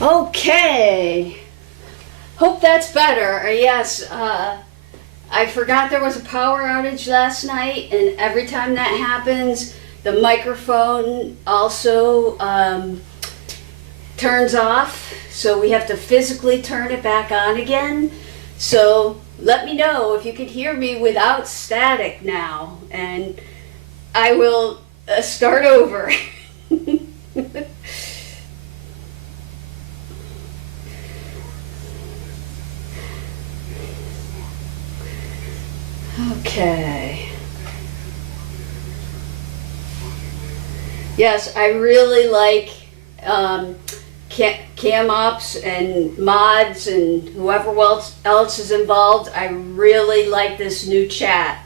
Okay, hope that's better. Yes, I forgot there was a power outage last night, and every time that happens, the microphone also turns off, so we have to physically turn it back on again. So let me know if you can hear me without static now, and I will start over. Okay. Yes, I really like cam ops and mods and whoever else is involved. I really like this new chat.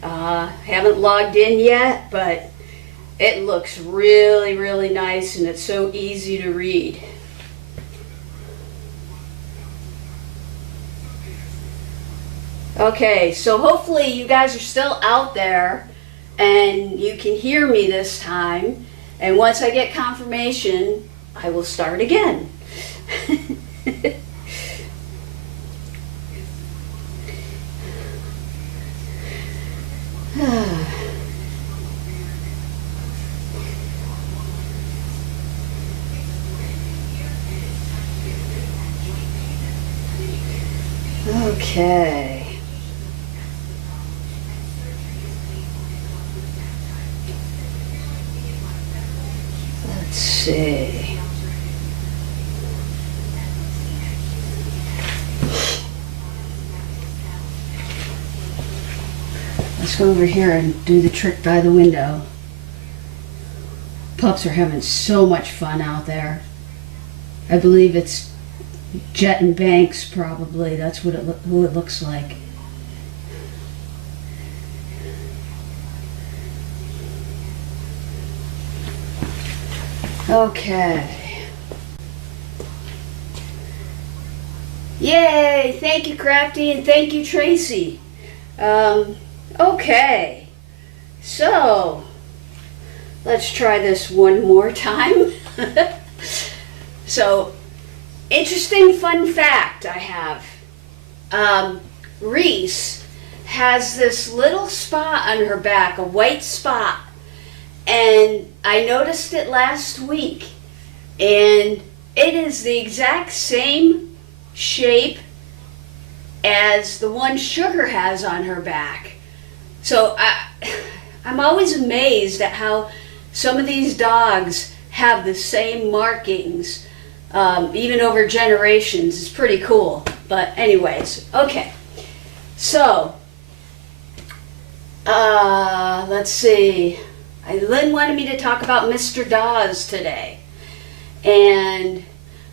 Haven't logged in yet, but it looks really, really nice, and it's so easy to read. Okay, so hopefully you guys are still out there and you can hear me this time. And once I get confirmation, I will start again. Okay. Let's see. Let's go over here and do the trick by the window. Pups are having so much fun out there. I believe it's Jet and Banks, probably. That's who it looks like. Okay. Yay! Thank you, Crafty, and thank you, Tracy. Okay. So, let's try this one more time. So, interesting fun fact I have. Reese has this little spot on her back, a white spot. And I noticed it last week, and it is the exact same shape as the one Sugar has on her back. So I'm always amazed at how some of these dogs have the same markings, even over generations. It's pretty cool. But anyways, okay. So, let's see. Lynn wanted me to talk about Mr. Dawes today. And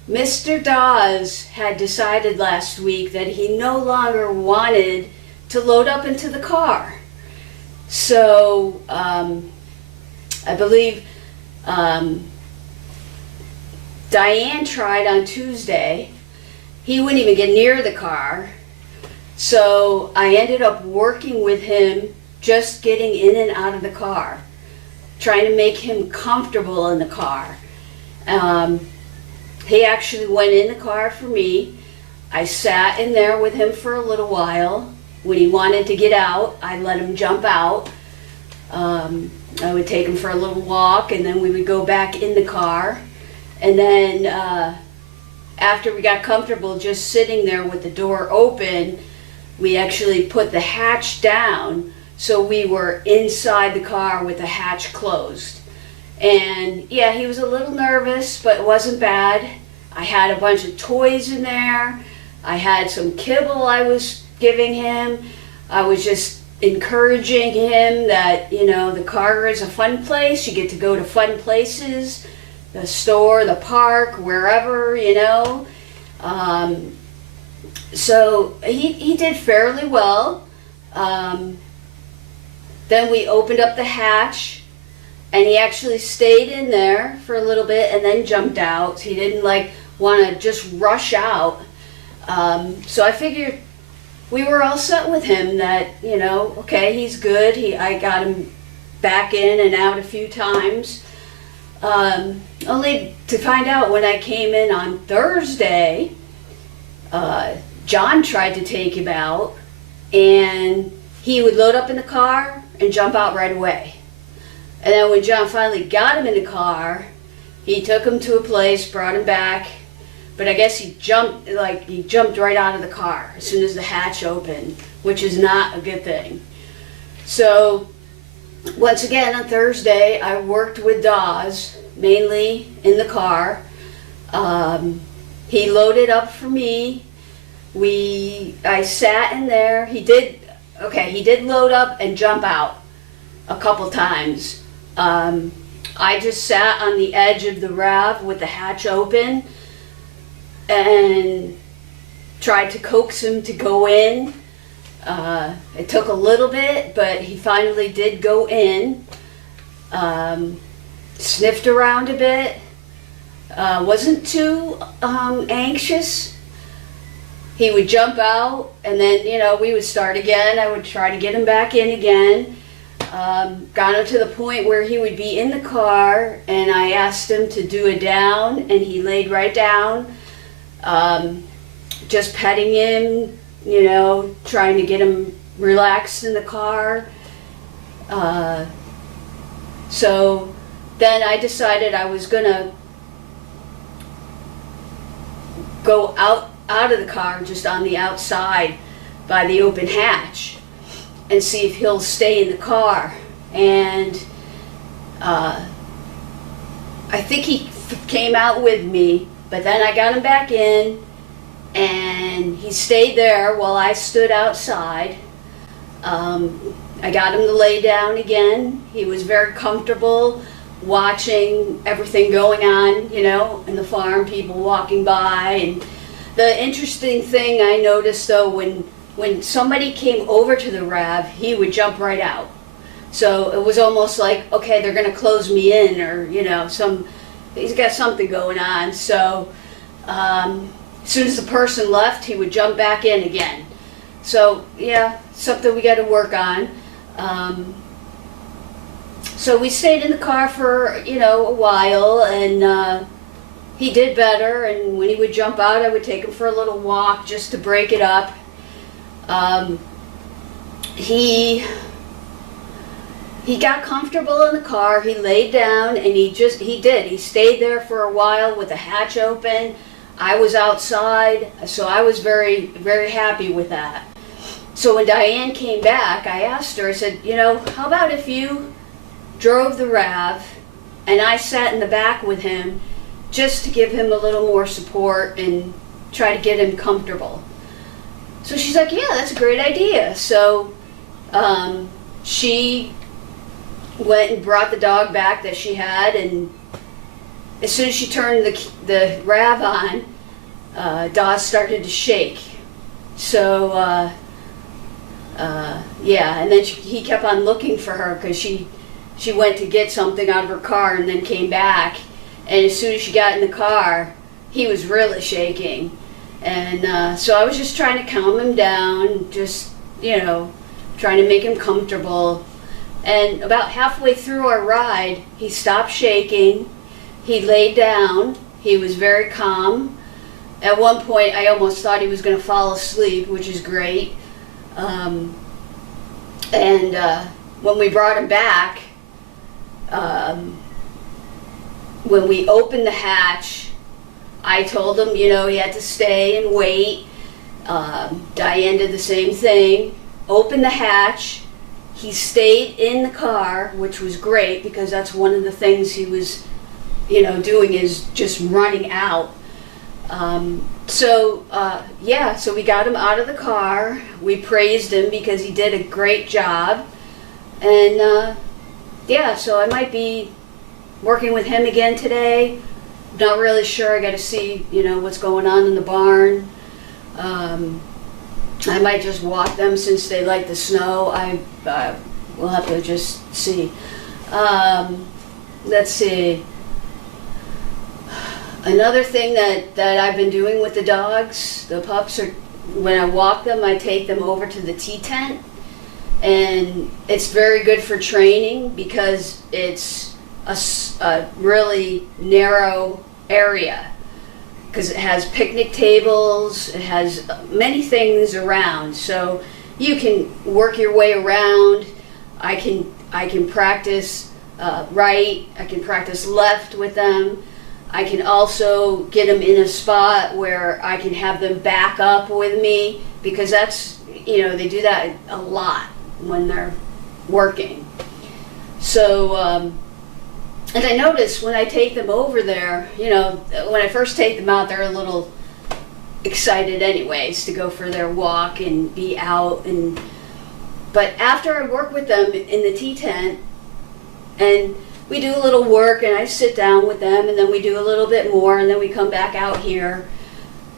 Mr. Dawes had decided last week that he no longer wanted to load up into the car. So, I believe Diane tried on Tuesday. He wouldn't even get near the car. So I ended up working with him, just getting in and out of the car, trying to make him comfortable in the car. He actually went in the car for me. I sat in there with him for a little while. When he wanted to get out, I let him jump out. I would take him for a little walk, and then we would go back in the car. And then after we got comfortable just sitting there with the door open, we actually put the hatch down, so we were inside the car with the hatch closed. And yeah, he was a little nervous, but it wasn't bad. I had a bunch of toys in there. I had some kibble I was giving him. I was just encouraging him that, you know, the car is a fun place. You get to go to fun places, the store, the park, wherever, you know. So he did fairly well. Then we opened up the hatch, and he actually stayed in there for a little bit and then jumped out. He didn't like want to just rush out. So I figured we were all set with him that, you know, okay, he's good. I got him back in and out a few times. Only to find out when I came in on Thursday, John tried to take him out, and he would load up in the car and jump out right away. And then when John finally got him in the car, he took him to a place, brought him back, but I guess he jumped right out of the car as soon as the hatch opened, which is not a good thing. So once again on Thursday, I worked with Dawes, mainly in the car. He loaded up for me. I sat in there. He did load up and jump out a couple times. I just sat on the edge of the RAV with the hatch open and tried to coax him to go in. It took a little bit, but he finally did go in. Sniffed around a bit. Wasn't too anxious. He would jump out, and then, we would start again. I would try to get him back in again. Got him to the point where he would be in the car, and I asked him to do a down, and he laid right down. Just petting him, trying to get him relaxed in the car. So then I decided I was gonna go out of the car, just on the outside by the open hatch, and see if he'll stay in the car. And I think he came out with me, but then I got him back in, and he stayed there while I stood outside. I got him to lay down again. He was very comfortable watching everything going on, in the farm, people walking by. And the interesting thing I noticed, though, when somebody came over to the RAV, he would jump right out. So it was almost like, okay, they're going to close me in, or, he's got something going on. So as soon as the person left, he would jump back in again. So, yeah, something we got to work on. So we stayed in the car for, a while, and he did better. And when he would jump out, I would take him for a little walk just to break it up. He got comfortable in the car. He laid down, and he stayed there for a while with the hatch open. I was outside, so I was very, very happy with that. So when Diane came back, I asked her, I said, how about if you drove the RAV and I sat in the back with him just to give him a little more support and try to get him comfortable. So she's like, yeah, that's a great idea. So she went and brought the dog back that she had, and as soon as she turned the RAV on, Dawes started to shake. So yeah, and then he kept on looking for her, because she went to get something out of her car and then came back. And as soon as she got in the car, he was really shaking. And so I was just trying to calm him down, just, trying to make him comfortable. And about halfway through our ride, he stopped shaking. He laid down. He was very calm. At one point, I almost thought he was going to fall asleep, which is great. When we brought him back, when we opened the hatch, I told him, he had to stay and wait. Diane did the same thing. Opened the hatch. He stayed in the car, which was great, because that's one of the things he was, doing, is just running out. So we got him out of the car. We praised him because he did a great job. And so I might be working with him again today. Not really sure. I got to see, what's going on in the barn. I might just walk them since they like the snow. We'll have to just see. Let's see. Another thing that I've been doing with the dogs, the pups, are when I walk them, I take them over to the T-tent. And it's very good for training, because it's a really narrow area, because it has picnic tables, it has many things around, so you can work your way around. I can practice right, I can practice left with them. I can also get them in a spot where I can have them back up with me, because that's, they do that a lot when they're working. So, and I notice when I take them over there, when I first take them out, they're a little excited anyways to go for their walk and be out. But after I work with them in the tea tent, and we do a little work, and I sit down with them, and then we do a little bit more, and then we come back out here,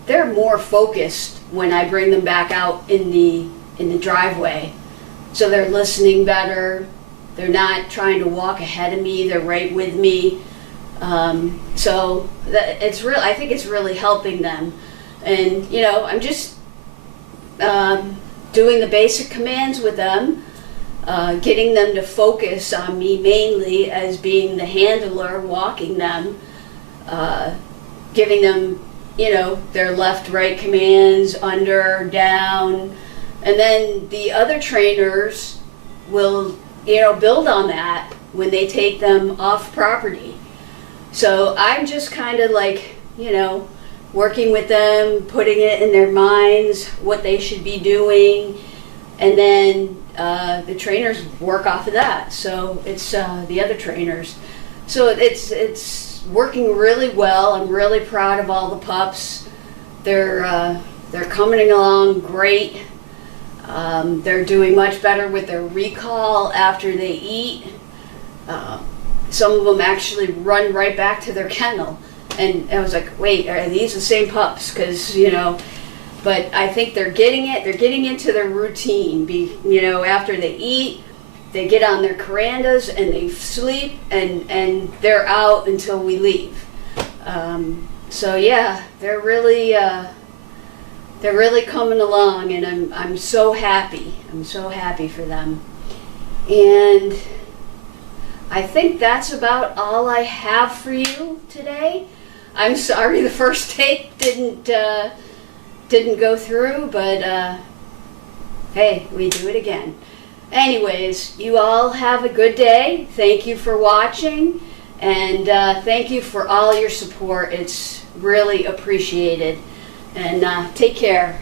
they're more focused when I bring them back out in the driveway. So they're listening better. They're not trying to walk ahead of me. They're right with me. So it's real. I think it's really helping them. And I'm just doing the basic commands with them, getting them to focus on me mainly as being the handler, walking them, giving them their left-right commands, under, down, and then the other trainers will build on that when they take them off property. So I'm just kind of like, working with them, putting it in their minds what they should be doing, and then the trainers work off of that. So it's the other trainers. So it's working really well. I'm really proud of all the pups. They're coming along great. They're doing much better with their recall after they eat. Some of them actually run right back to their kennel. And I was like, wait, are these the same pups? Because, but I think they're getting it. They're getting into their routine. After they eat, they get on their carandas and they sleep, and they're out until we leave. So yeah, they're really coming along, and I'm so happy. I'm so happy for them. And I think that's about all I have for you today. I'm sorry the first take didn't go through, but hey, we do it again. Anyways, you all have a good day. Thank you for watching, and thank you for all your support. It's really appreciated. And take care.